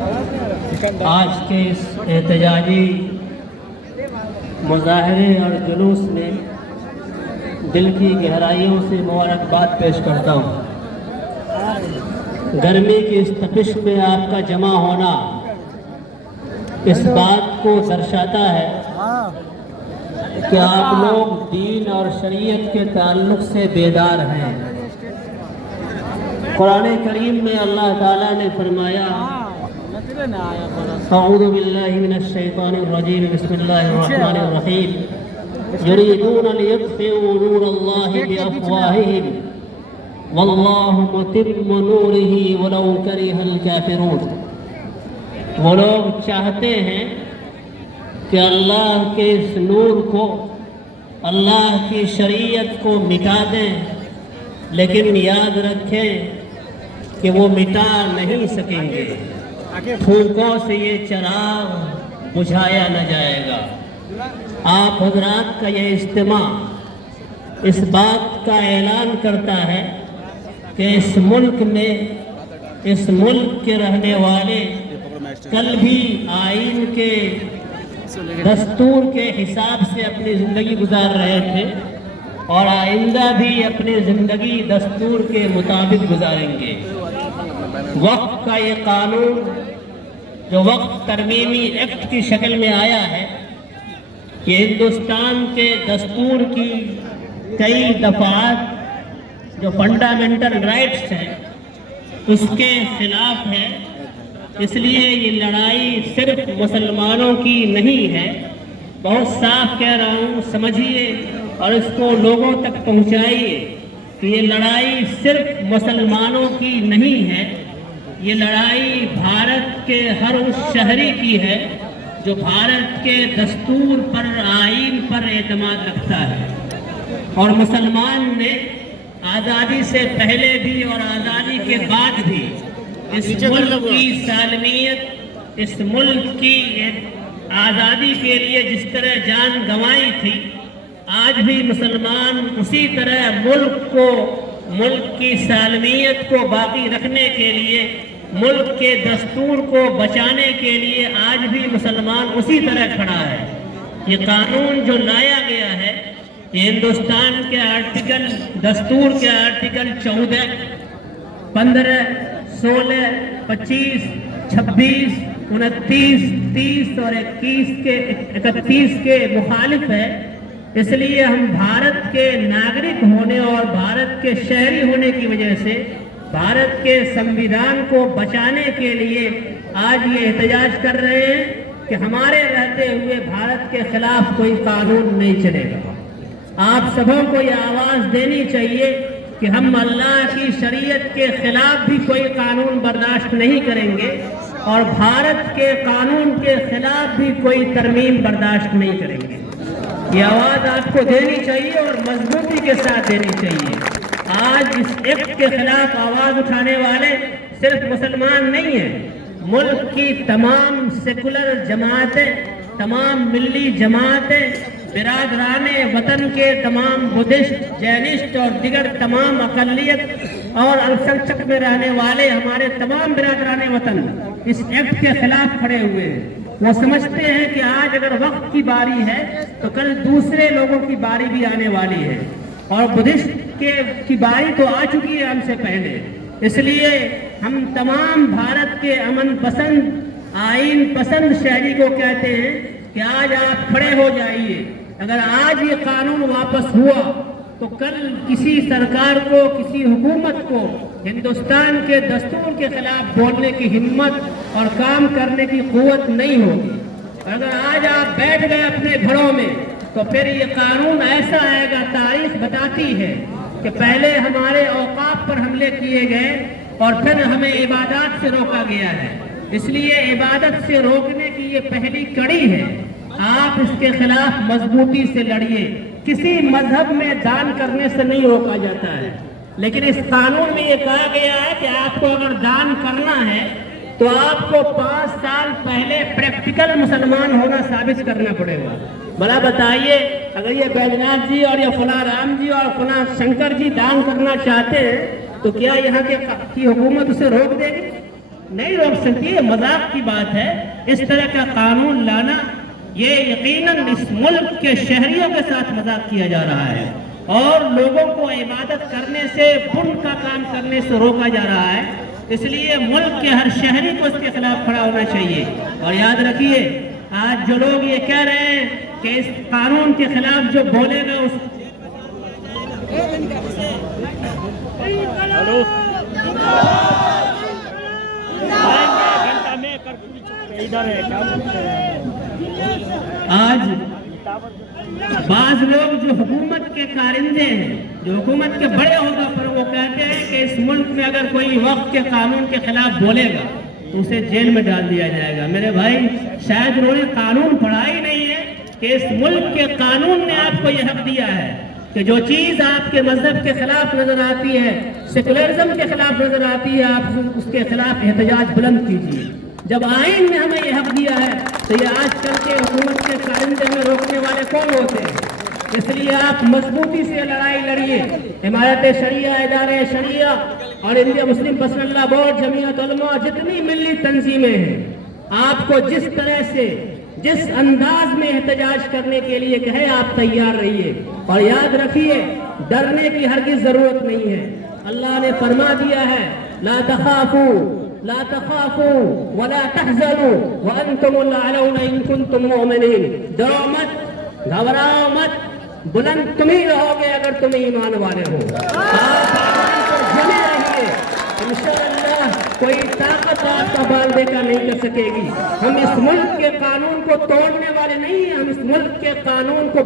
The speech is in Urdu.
آج کے اس احتجاجی مظاہرے اور جلوس میں دل کی گہرائیوں سے مبارکباد پیش کرتا ہوں۔ گرمی کی اس تپش میں آپ کا جمع ہونا اس بات کو درشاتا ہے کہ آپ لوگ دین اور شریعت کے تعلق سے بیدار ہیں۔ قرآن کریم میں اللہ تعالیٰ نے فرمایا اعوذ باللہ من الشیطان الرجیم بسم اللہ الرحمن الرحیم یریدون لیطفئوا نور اللہ بافواہہم واللہ متم نورہ ولو کرہ الکافرون۔ وہ لوگ چاہتے ہیں کہ اللہ کے اس نور کو، اللہ کی شریعت کو مٹا دیں، لیکن یاد رکھیں کہ وہ مٹا نہیں سکیں گے۔ پھونکوں سے یہ چراغ بجھایا نہ جائے گا۔ آپ حضرات کا یہ اجتماع اس بات کا اعلان کرتا ہے کہ اس ملک میں، اس ملک کے رہنے والے کل بھی آئین کے دستور کے حساب سے اپنی زندگی گزار رہے تھے اور آئندہ بھی اپنی زندگی دستور کے مطابق گزاریں گے۔ وقت کا یہ قانون جو وقت ترمیمی ایکٹ کی شکل میں آیا ہے، یہ ہندوستان کے دستور کی کئی دفعات جو فنڈامنٹل رائٹس ہیں اس کے خلاف ہے۔ اس لیے یہ لڑائی صرف مسلمانوں کی نہیں ہے، بہت صاف کہہ رہا ہوں، سمجھیے اور اس کو لوگوں تک پہنچائیے کہ یہ لڑائی صرف مسلمانوں کی نہیں ہے، یہ لڑائی بھارت کے ہر اس شہری کی ہے جو بھارت کے دستور پر، آئین پر اعتماد رکھتا ہے۔ اور مسلمان نے آزادی سے پہلے بھی اور آزادی کے بعد بھی اس ملک کی سالمیت، اس ملک کی آزادی کے لیے جس طرح جان گنوائی تھی، آج بھی مسلمان اسی طرح ملک کی سالمیت کو باقی رکھنے کے لیے، ملک کے دستور کو بچانے کے لیے آج بھی مسلمان اسی طرح کھڑا ہے۔ یہ قانون جو لایا گیا ہے، یہ ہندوستان کے دستور کے آرٹیکل 14، 15، 16، 25، 26، 29، 30 اور 31 کے مخالف ہے۔ اس لیے ہم بھارت کے ناگرک ہونے اور بھارت کے شہری ہونے کی وجہ سے بھارت کے سمویدھان کو بچانے کے لیے آج یہ احتجاج کر رہے ہیں کہ ہمارے رہتے ہوئے بھارت کے خلاف کوئی قانون نہیں چلے گا۔ آپ سبوں کو یہ آواز دینی چاہیے کہ ہم اللہ کی شریعت کے خلاف بھی کوئی قانون برداشت نہیں کریں گے اور بھارت کے قانون کے خلاف بھی کوئی ترمیم برداشت نہیں کریں گے۔ یہ آواز آپ کو دینی چاہیے اور مضبوطی کے ساتھ دینی چاہیے۔ آج اس ایکٹ کے خلاف آواز اٹھانے والے صرف مسلمان نہیں ہیں، ملک کی تمام سیکولر جماعتیں، تمام ملی جماعتیں، برادران وطن کے تمام بدھسٹ، جینسٹ اور دیگر تمام اقلیت اور السنچک میں رہنے والے ہمارے تمام برادران وطن اس ایکٹ کے خلاف کھڑے ہوئے ہیں۔ وہ سمجھتے ہیں کہ آج اگر وقت کی باری ہے تو کل دوسرے لوگوں کی باری بھی آنے والی ہے، اور بدھسٹ کی باری تو آ چکی ہے ہم سے پہلے۔ اس لیے ہم تمام بھارت کے امن پسند، آئین پسند شہری کو کہتے ہیں کہ آج آپ کھڑے ہو جائیے۔ اگر آج یہ قانون واپس ہوا تو کل کسی سرکار کو، کسی حکومت کو ہندوستان کے دستور کے خلاف بولنے کی ہمت اور کام کرنے کی قوت نہیں ہوگی۔ اگر آج آپ بیٹھ گئے اپنے گھروں میں تو پھر یہ قانون ایسا آئے گا۔ تاریخ بتاتی ہے کہ پہلے ہمارے اوقاف پر حملے کیے گئے اور پھر ہمیں عبادات سے روکا گیا ہے۔ اس لیے عبادت سے روکنے کی یہ پہلی کڑی ہے۔ آپ اس کے خلاف مضبوطی سے لڑیے۔ کسی مذہب میں دان کرنے سے نہیں روکا جاتا ہے، لیکن اس قانون میں یہ کہا گیا ہے کہ آپ کو اگر دان کرنا ہے تو آپ کو 5 سال پہلے پریکٹیکل مسلمان ہونا ثابت کرنا پڑے گا۔ بھلا بتائیے، اگر یہ بیجناتھ جی اور یہ فلاں رام جی اور فلاں شنکر جی دان کرنا چاہتے ہیں تو کیا یہاں کی حکومت اسے روک دے گی؟ نہیں روک سکتی. یہ مذاق کی بات ہے. اس طرح کا قانون لانا یہ یقیناً اس ملک کے شہریوں کے ساتھ مذاق کیا جا رہا ہے اور لوگوں کو عبادت کرنے سے، پن کا کام کرنے سے روکا جا رہا ہے. اس لیے ملک کے ہر شہری کو اس کے خلاف کھڑا ہونا چاہیے. اور یاد رکھیے، آج جو لوگ یہ کہہ رہے ہیں کہ اس قانون کے خلاف جو بولے گا اس آج بعض لوگ جو حکومت کے کارندے ہیں، جو حکومت کے بڑے عہدہ پر، وہ کہتے ہیں کہ اس ملک میں اگر کوئی وقت کے قانون کے خلاف بولے گا تو اسے جیل میں ڈال دیا جائے گا. میرے بھائی، شاید انہوں نے قانون پڑھا ہی نہیں ہے کہ اس ملک کے قانون نے آپ کو یہ حق دیا ہے کہ جو چیز آپ کے مذہب کے خلاف نظر آتی ہے، سیکولرزم کے خلاف نظر آتی ہے، آپ اس کے خلاف احتجاج بلند کیجیے. جب آئین نے ہمیں یہ حق دیا ہے تو یہ آج کل کے حکومت کے کارندے میں روکنے والے کون ہوتے ہیں؟ اس لیے آپ مضبوطی سے لڑائی لڑیے. امارت شریعہ، ادارے شریعہ اور انڈیا مسلم پرسنل لا بورڈ، جمعیت علماء، جتنی ملی تنظیمیں ہیں، آپ کو جس طرح سے، جس انداز میں احتجاج کرنے کے لیے کہے، آپ تیار رہیے. اور یاد رکھیے، ڈرنے کی ہرگز ضرورت نہیں ہے. اللہ نے فرما دیا ہے، لا تخافوا ولا تحزنوا وانتم الاعلون ان کنتم مؤمنین. ڈرو مت، گھبراؤ مت، بلند تم ہی رہو گے اگر تم ایمان والے ہو. آپ ایمان پر جمے رہیے، انشاءاللہ کوئی طاقت آپ کا بال بیٹا نہیں کر سکے گی. ہم اس ملک کے قانون کو توڑنے والے نہیں ہیں، ہم اس ملک کے قانون کو